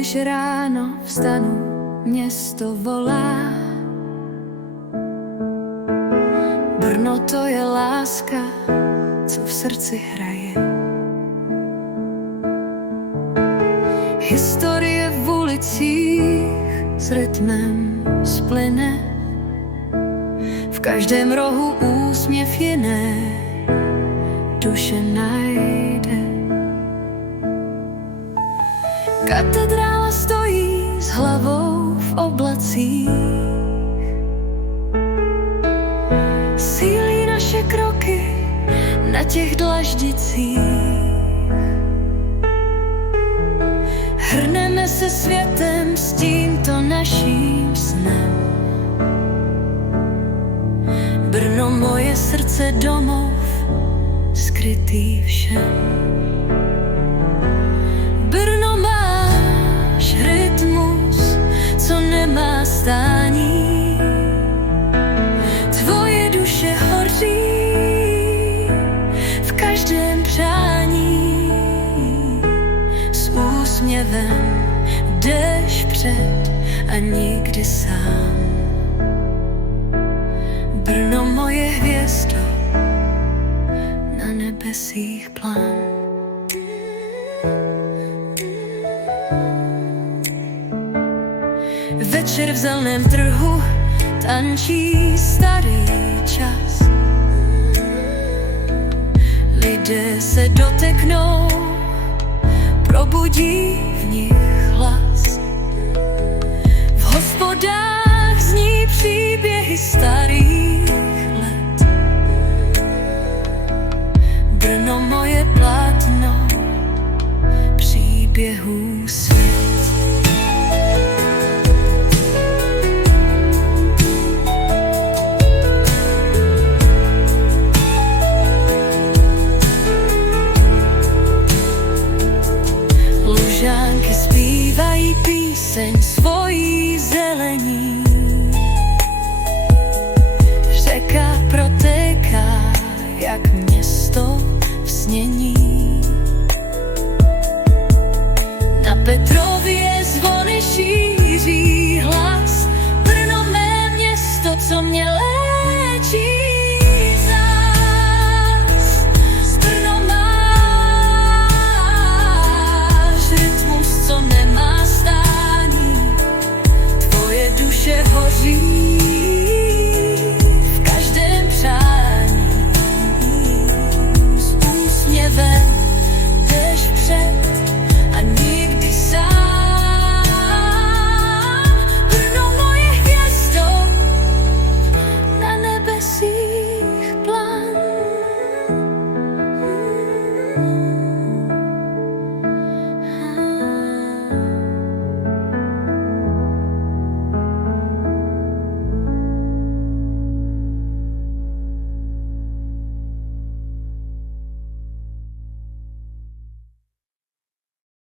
Když ráno vstanu, město volá. Brno, to je láska, co v srdci hraje. Historie v ulicích s rytmem splyne. V každém rohu úsměv jiné duše najde. Katedrála stojí s hlavou v oblacích. Sílí naše kroky na těch dlaždicích. Hrneme se světem s tímto naším snem. Brno, moje srdce, domov skrytý všem. Brno, máš rytmus, co nemá stání. Tvoje duše hoří v každém přání. S úsměvem jdeš před a nikdy sám. Brno, moje hvězdo, na nebesích plán. Večer v zeleném trhu tančí starý čas. Lidé se doteknou, probudí v nich hlas. V hospodách zní příběhy starých let. Brno, moje plátno příběhů svět. Lužánky zpívají píseň svojí zelení. Řeka protéká jak město v snění.